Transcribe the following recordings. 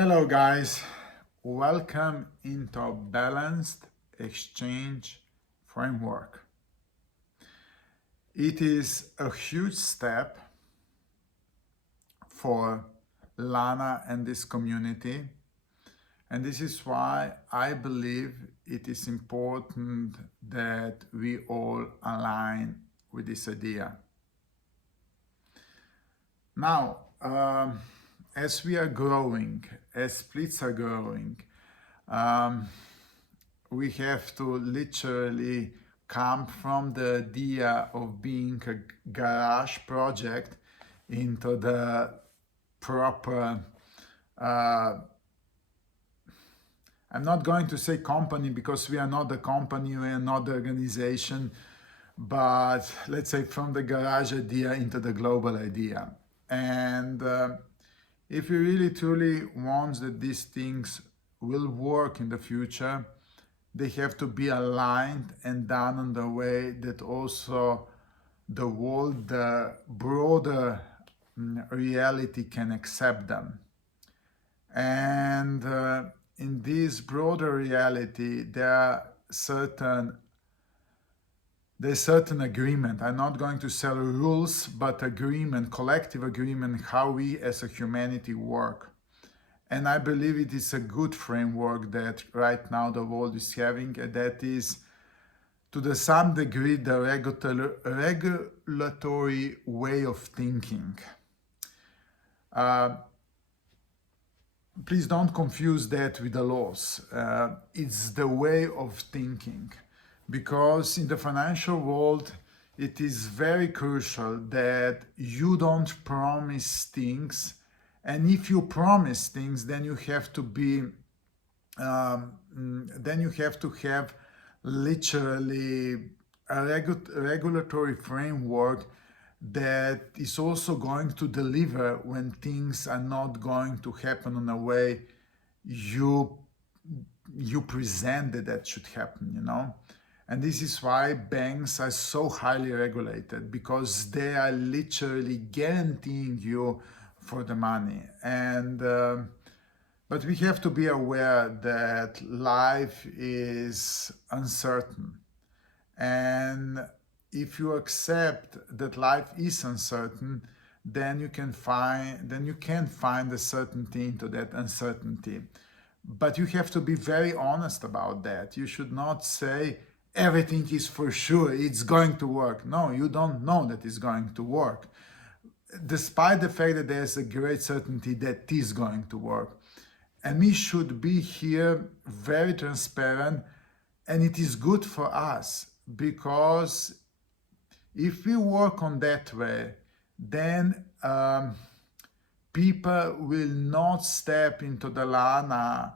Hello guys, welcome into Balanced Exchange Framework. It is a huge step for Lana and this community, and this is why I believe it is important that we all align with this idea. Now, as we are growing, as splits are growing, we have to literally come from the idea of being a garage project into the proper, I'm not going to say company because we are not the company, we are not the organization, but let's say from the garage idea into the global idea. And if we really truly want that these things will work in the future, they have to be aligned and done in the way that also the world, the broader reality can accept them. And in this broader reality, there's certain agreement. I'm not going to say rules, but agreement, collective agreement, how we as a humanity work. And I believe it is a good framework that right now the world is having, and that is to some degree the regulatory way of thinking. Please don't confuse that with the laws. It's the way of thinking. Because in the financial world, it is very crucial that you don't promise things, and if you promise things, then you have to be, then you have to have literally a regulatory framework that is also going to deliver when things are not going to happen in a way you presented that should happen, you know. And this is why banks are so highly regulated, because they are literally guaranteeing you for the money. And but we have to be aware that life is uncertain. And if you accept that life is uncertain, then you can find a certainty into that uncertainty. But you have to be very honest about that. You should not say everything is for sure, it's going to work. No, you don't know that it's going to work, despite the fact that there's a great certainty that it is going to work. And we should be here very transparent, and it is good for us, because if we work on that way, then people will not step into the Lana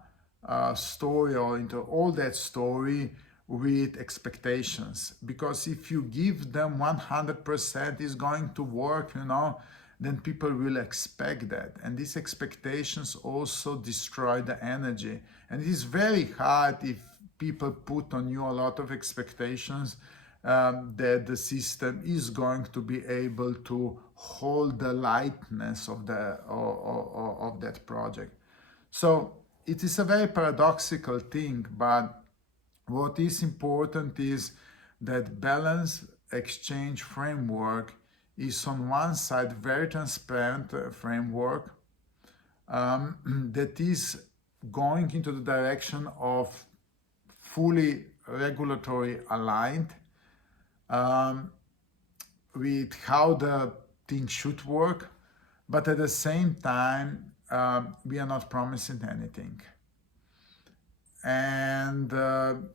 story or into all that story with expectations. Because if you give them 100% is going to work, you know, then people will expect that. And these expectations also destroy the energy. And it is very hard if people put on you a lot of expectations that the system is going to be able to hold the lightness of that project. So it is a very paradoxical thing, but what is important is that Balanced Exchange Framework is on one side very transparent framework that is going into the direction of fully regulatory aligned with how the thing should work, but at the same time we are not promising anything. And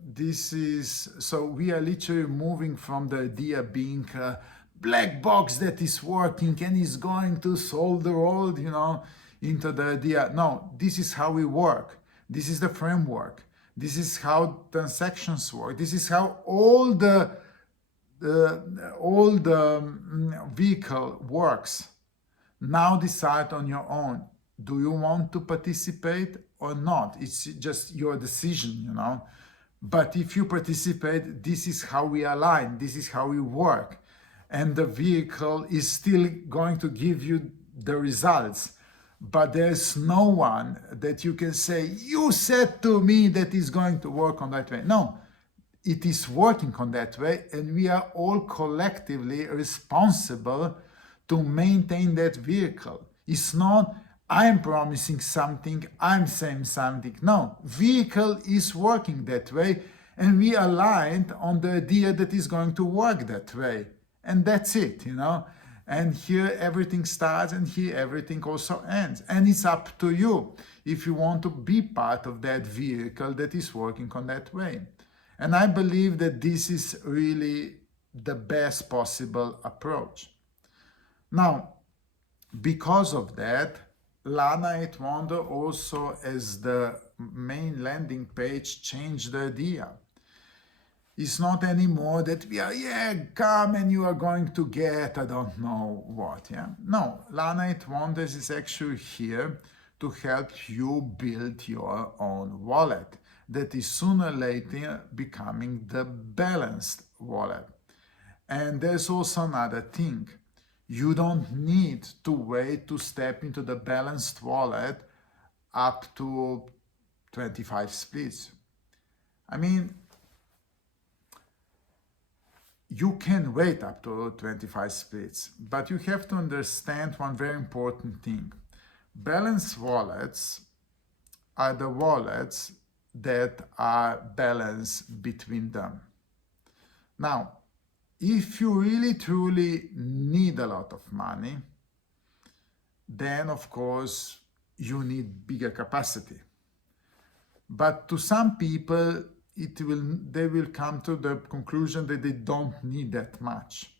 this is, so we are literally moving from the idea being a black box that is working and is going to solve the world, you know, into the idea, no, this is how we work. This is the framework. This is how transactions work. This is how all the vehicle works. Now decide on your own. Do you want to participate or not? It's just your decision, you know. But if you participate, this is how we align, this is how we work. And the vehicle is still going to give you the results. but there's no one that you can say, you said to me that is going to work on that way. No, it is working on that way, and we are all collectively responsible to maintain that vehicle. It's not I'm promising something, I'm saying something. No, vehicle is working that way, and we aligned on the idea that is going to work that way. And that's it, you know. And here everything starts, and here everything also ends. And it's up to you if you want to be part of that vehicle that is working on that way. And I believe that this is really the best possible approach. Now, because of that, Lana 8 Wonder also, as the main landing page, changed the idea. It's not anymore that we are, yeah, come and you are going to get, I don't know what, yeah. No, Lana 8 Wonders is actually here to help you build your own wallet that is sooner or later becoming the balanced wallet. And there's also another thing. You don't need to wait to step into the balanced wallet up to 25 splits. I mean, you can wait up to 25 splits, but you have to understand one very important thing. Balanced wallets are the wallets that are balanced between them. Now, if you really truly need a lot of money, then of course you need bigger capacity. But to some people, they will come to the conclusion that they don't need that much.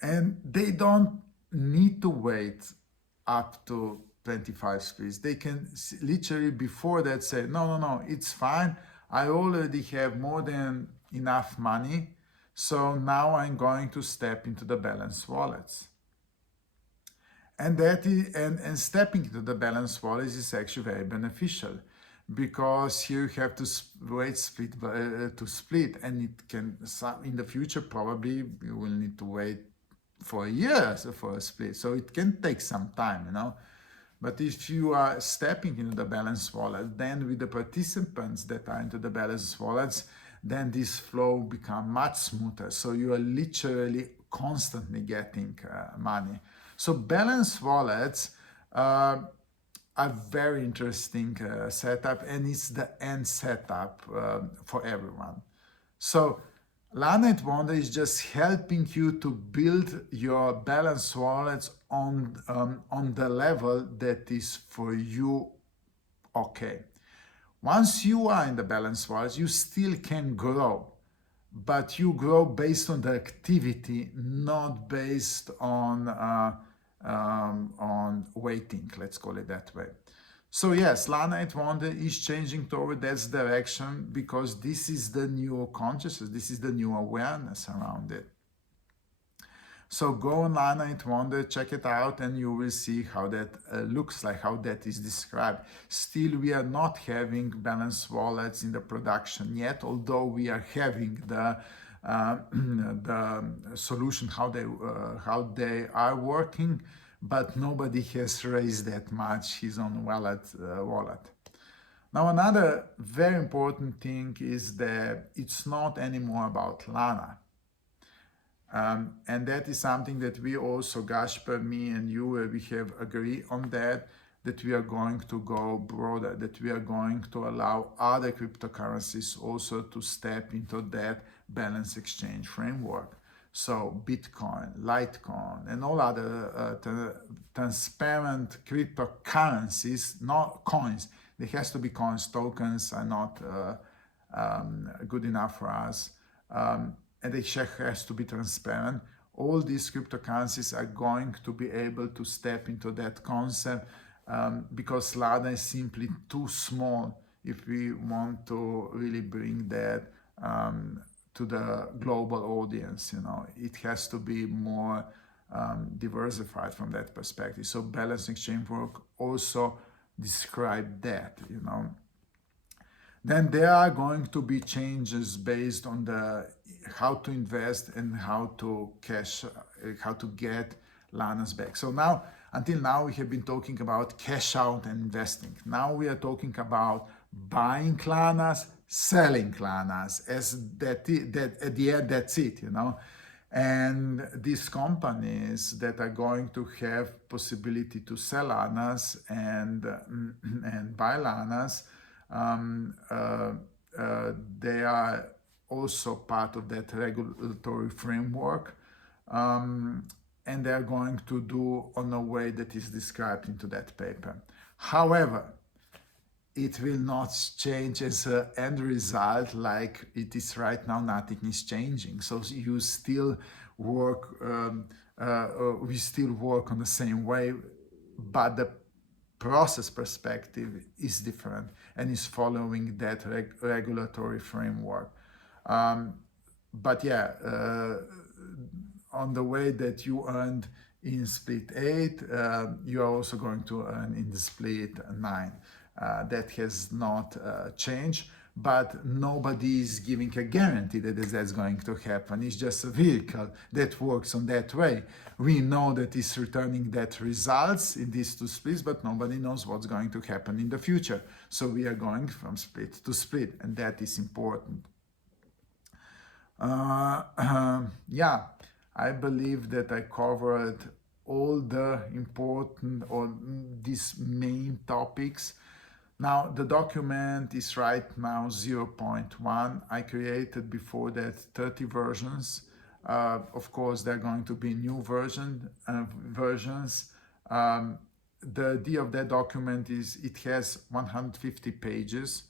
And they don't need to wait up to 25 splits. They can literally before that say, no, it's fine. I already have more than enough money. So now I'm going to step into the balanced wallets. And that is, and stepping into the balanced wallets is actually very beneficial, because here you have to wait to split, and it can in the future probably you will need to wait for a year for a split, so it can take some time, you know. But if you are stepping into the balanced wallet, then with the participants that are into the balanced wallets, then this flow becomes much smoother. So you are literally constantly getting money. So balanced wallets are very interesting setup, and it's the end setup for everyone. So Lana 8 Wonder is just helping you to build your balanced wallets on the level that is for you okay. Once you are in the balanced wallets, you still can grow, but you grow based on the activity, not based on waiting, let's call it that way. So yes, Lana 8 Wonder is changing toward that direction, because this is the new consciousness, this is the new awareness around it. So go on Lana 8 Wonder, check it out, and you will see how that looks like, how that is described. Still, we are not having balanced wallets in the production yet, although we are having the solution, how they are working, but nobody has raised that much his own wallet. Now, another very important thing is that it's not anymore about Lana. And that is something that we also, Gasper, me and you, we have agreed on that we are going to go broader, that we are going to allow other cryptocurrencies also to step into that balanced exchange framework. So Bitcoin, Litecoin, and all other transparent cryptocurrencies, not coins. There has to be coins. Tokens are not good enough for us. And the share has to be transparent. All these cryptocurrencies are going to be able to step into that concept, because Lana is simply too small if we want to really bring that to the global audience. You know, it has to be more diversified from that perspective. So BalancedExchangeFrame.work also describe that, you know. Then there are going to be changes based on the how to invest and how to cash, how to get Lanas back. So now Until now, we have been talking about cash out and investing. Now we are talking about buying Klarnas, selling Klarnas, as that at the end, that's it, you know. And these companies that are going to have possibility to sell Lanas and buy Lanas, they are also part of that regulatory framework, and they are going to do on a way that is described into that paper. However, it will not change as an end result like it is right now. Nothing is changing. So you still work, we still work on the same way, but the process perspective is different and is following that regulatory framework. But yeah, on the way that you earned in split 8, you are also going to earn in the split 9. That has not changed, but nobody is giving a guarantee that that's going to happen. It's just a vehicle that works on that way. We know that it's returning that results in these two splits, but nobody knows what's going to happen in the future. So we are going from split to split, and that is important. Yeah, I believe that I covered all the important or these main topics. Now, the document is right now 0.1. I created before that 30 versions. Of course, there are going to be new versions. The idea of that document is it has 150 pages.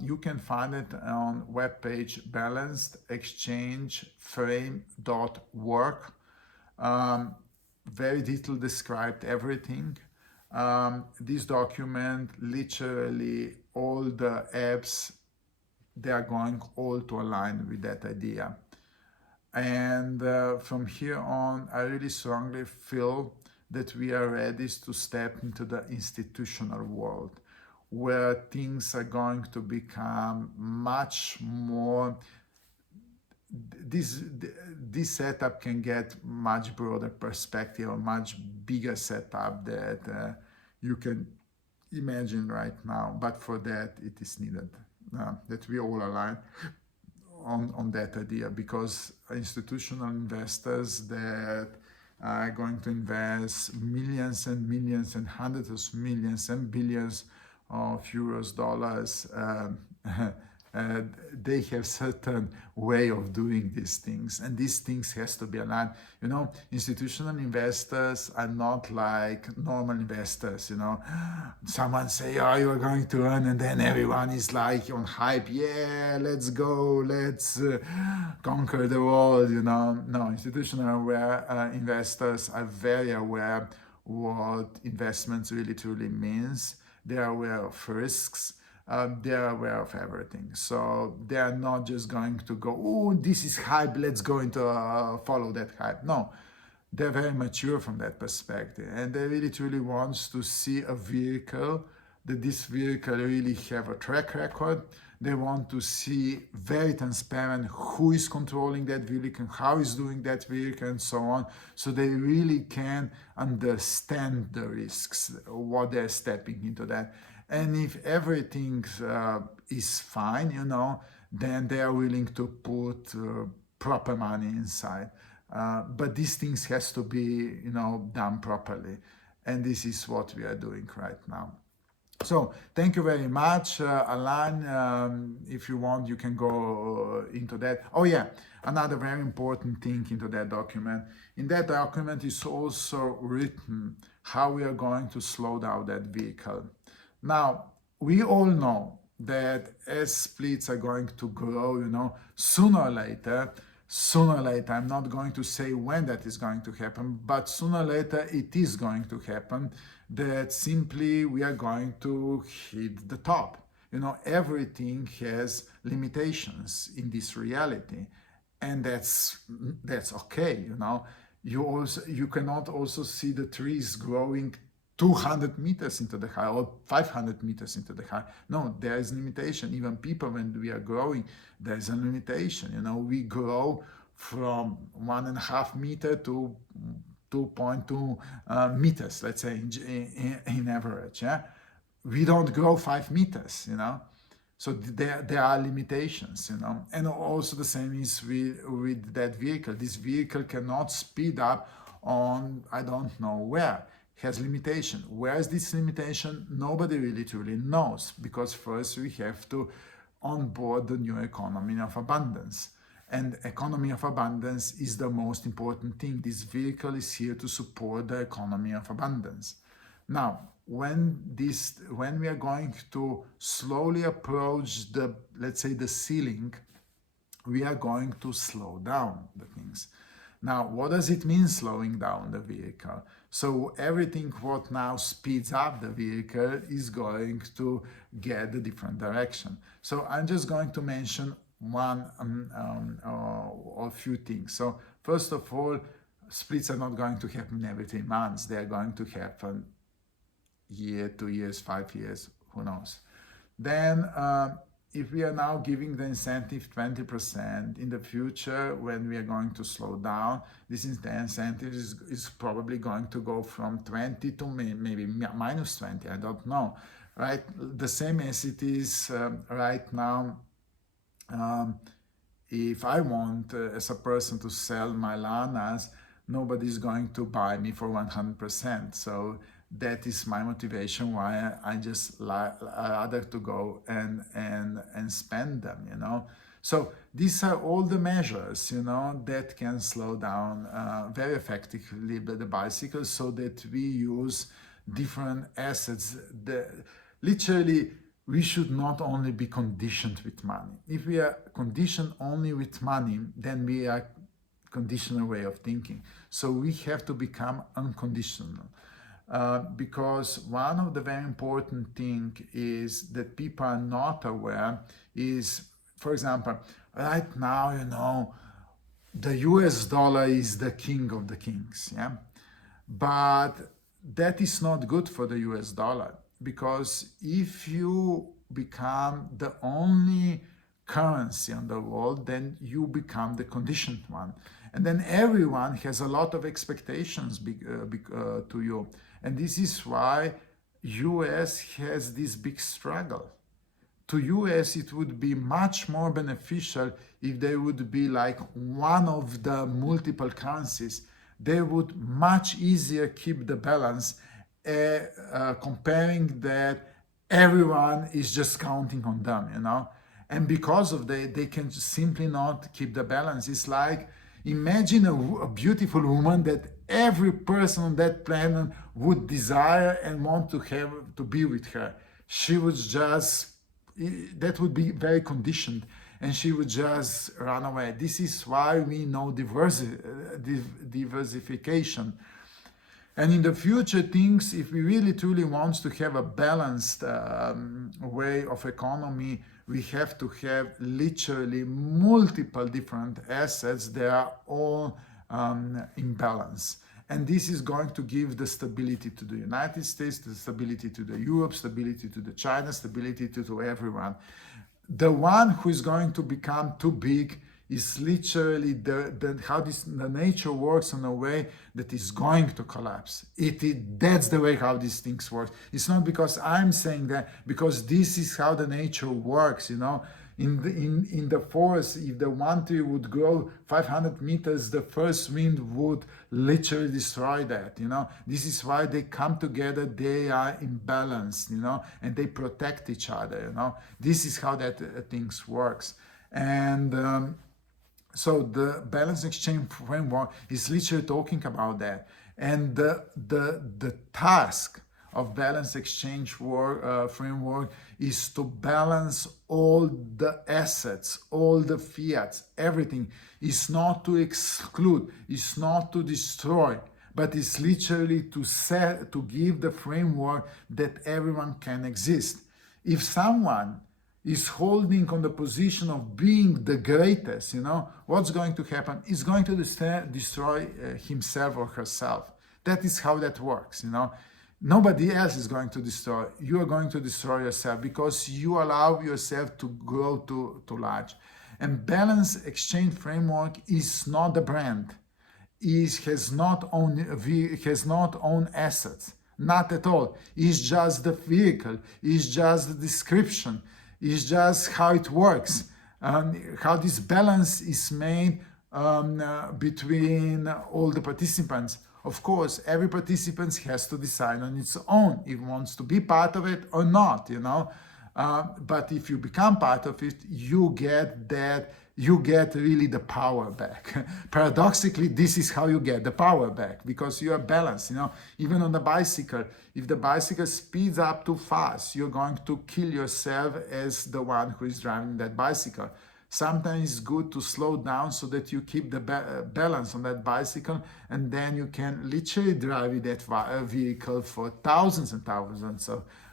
You can find it on webpage BalancedExchangeFrame.work. Very detailed described everything. This document, literally all the apps, they are going all to align with that idea. And from here on, I really strongly feel that we are ready to step into the institutional world, where things are going to become much more. This setup can get much broader perspective, a much bigger setup that you can imagine right now. But for that, it is needed that we all align on that idea, because institutional investors that are going to invest millions and millions and hundreds of millions and billions of euros, dollars, they have certain way of doing these things, and these things has to be aligned. You know, institutional investors are not like normal investors. You know, someone say, "Oh, you are going to earn," and then everyone is like on hype. Yeah, let's go, let's conquer the world. You know, no, institutional investors are very aware what investments really truly means. They are aware of risks. They are aware of everything. So they are not just going to go, "Oh, this is hype, let's go into follow that hype." No, they're very mature from that perspective. And they really truly want to see a vehicle, that this vehicle really have a track record. They want to see very transparent who is controlling that vehicle, how is doing that vehicle, and so on. So they really can understand the risks, what they're stepping into that. And if everything is fine, you know, then they are willing to put proper money inside. But these things has to be, you know, done properly. And this is what we are doing right now. So thank you very much, Alan. If you want, you can go into that. Oh yeah, another very important thing into that document. In that document is also written how we are going to slow down that vehicle. Now, we all know that as splits are going to grow, you know, sooner or later, I'm not going to say when that is going to happen, but sooner or later it is going to happen, that simply we are going to hit the top. You know, everything has limitations in this reality, and that's okay, you know. You cannot also see the trees growing 200 meters into the high or 500 meters into the high. No, there is limitation. Even people, when we are growing, there's a limitation. You know, we grow from 1.5 meter to 2.2 meters, let's say, in average. Yeah, we don't grow 5 meters, So there are limitations, And also the same is with that vehicle. This vehicle cannot speed up on, I don't know where. Has limitation. Where is this limitation? Nobody really truly knows, because first we have to onboard the new economy of abundance. And economy of abundance is the most important thing. This vehicle is here to support the economy of abundance. Now, when we are going to slowly approach the, let's say, the ceiling, we are going to slow down the things. Now, what does it mean slowing down the vehicle? So everything what now speeds up the vehicle is going to get a different direction. So I'm just going to mention one or a few things. So first of all, splits are not going to happen every 3 months. They are going to happen year, 2 years, 5 years, who knows. Then if we are now giving the incentive 20% in the future, when we are going to slow down, the incentive is probably going to go from 20 to maybe minus 20, I don't know, right? The same as it is right now. If I want, as a person, to sell my lanas, nobody's going to buy me for 100%. So that is my motivation why I just rather to go and spend them, So these are all the measures, that can slow down very effectively the bicycle, so that we use different assets. Literally, we should not only be conditioned with money. If we are conditioned only with money, then we are conditional way of thinking. So we have to become unconditional. Because one of the very important thing is that people are not aware is, for example, right now, the US dollar is the king of the kings, yeah? But that is not good for the US dollar, because if you become the only currency on the world, then you become the conditioned one. And then everyone has a lot of expectations to you. And this is why US has this big struggle. To US, it would be much more beneficial if they would be like one of the multiple currencies. They would much easier keep the balance, comparing that everyone is just counting on them, And because of that, they can simply not keep the balance. It's like, imagine a beautiful woman that every person on that planet would desire and want to be with her. She would just, that would be very conditioned, and she would just run away. This is why we know diversification. And in the future things, if we really truly want to have a balanced way of economy, we have to have literally multiple different assets that are all in balance. And this is going to give the stability to the United States, the stability to the Europe, stability to the China, stability to everyone. The one who is going to become too big is literally how the nature works in a way that is going to collapse. That's the way how these things work. It's not because I'm saying that, because this is how the nature works, In the forest, if the one tree would grow 500 meters, the first wind would literally destroy that, This is why they come together, they are in balance, and they protect each other, This is how that things works. And so the balance exchange framework is literally talking about that. And the task of balance exchange framework is to balance all the assets, all the fiats, everything. Is not to exclude, is not to destroy, but it's literally to give the framework that everyone can exist. If someone is holding on the position of being the greatest, what's going to happen? It's going to destroy himself or herself. That is how that works, Nobody else is going to destroy. You are going to destroy yourself because you allow yourself to grow too large. And balance exchange framework is not a brand. has not own assets, not at all. It's just the vehicle, it's just the description, it's just how it works, how this balance is made between all the participants. Of course, every participant has to decide on its own if it wants to be part of it or not, you know. But if you become part of it, you get really the power back. Paradoxically, this is how you get the power back, because you are balanced, you know. Even on the bicycle, if the bicycle speeds up too fast, you're going to kill yourself as the one who is driving that bicycle. Sometimes it's good to slow down so that you keep the balance on that bicycle, and then you can literally drive that vehicle for thousands and thousands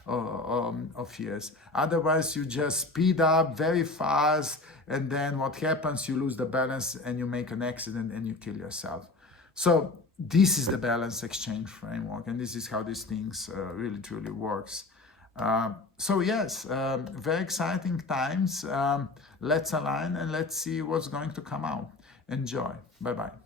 of years. Otherwise, you just speed up very fast, and then what happens, you lose the balance and you make an accident and you kill yourself. So this is the balanced exchange framework, and this is how these things really truly works. So yes, very exciting times. Let's align and let's see what's going to come out. Enjoy. Bye-bye.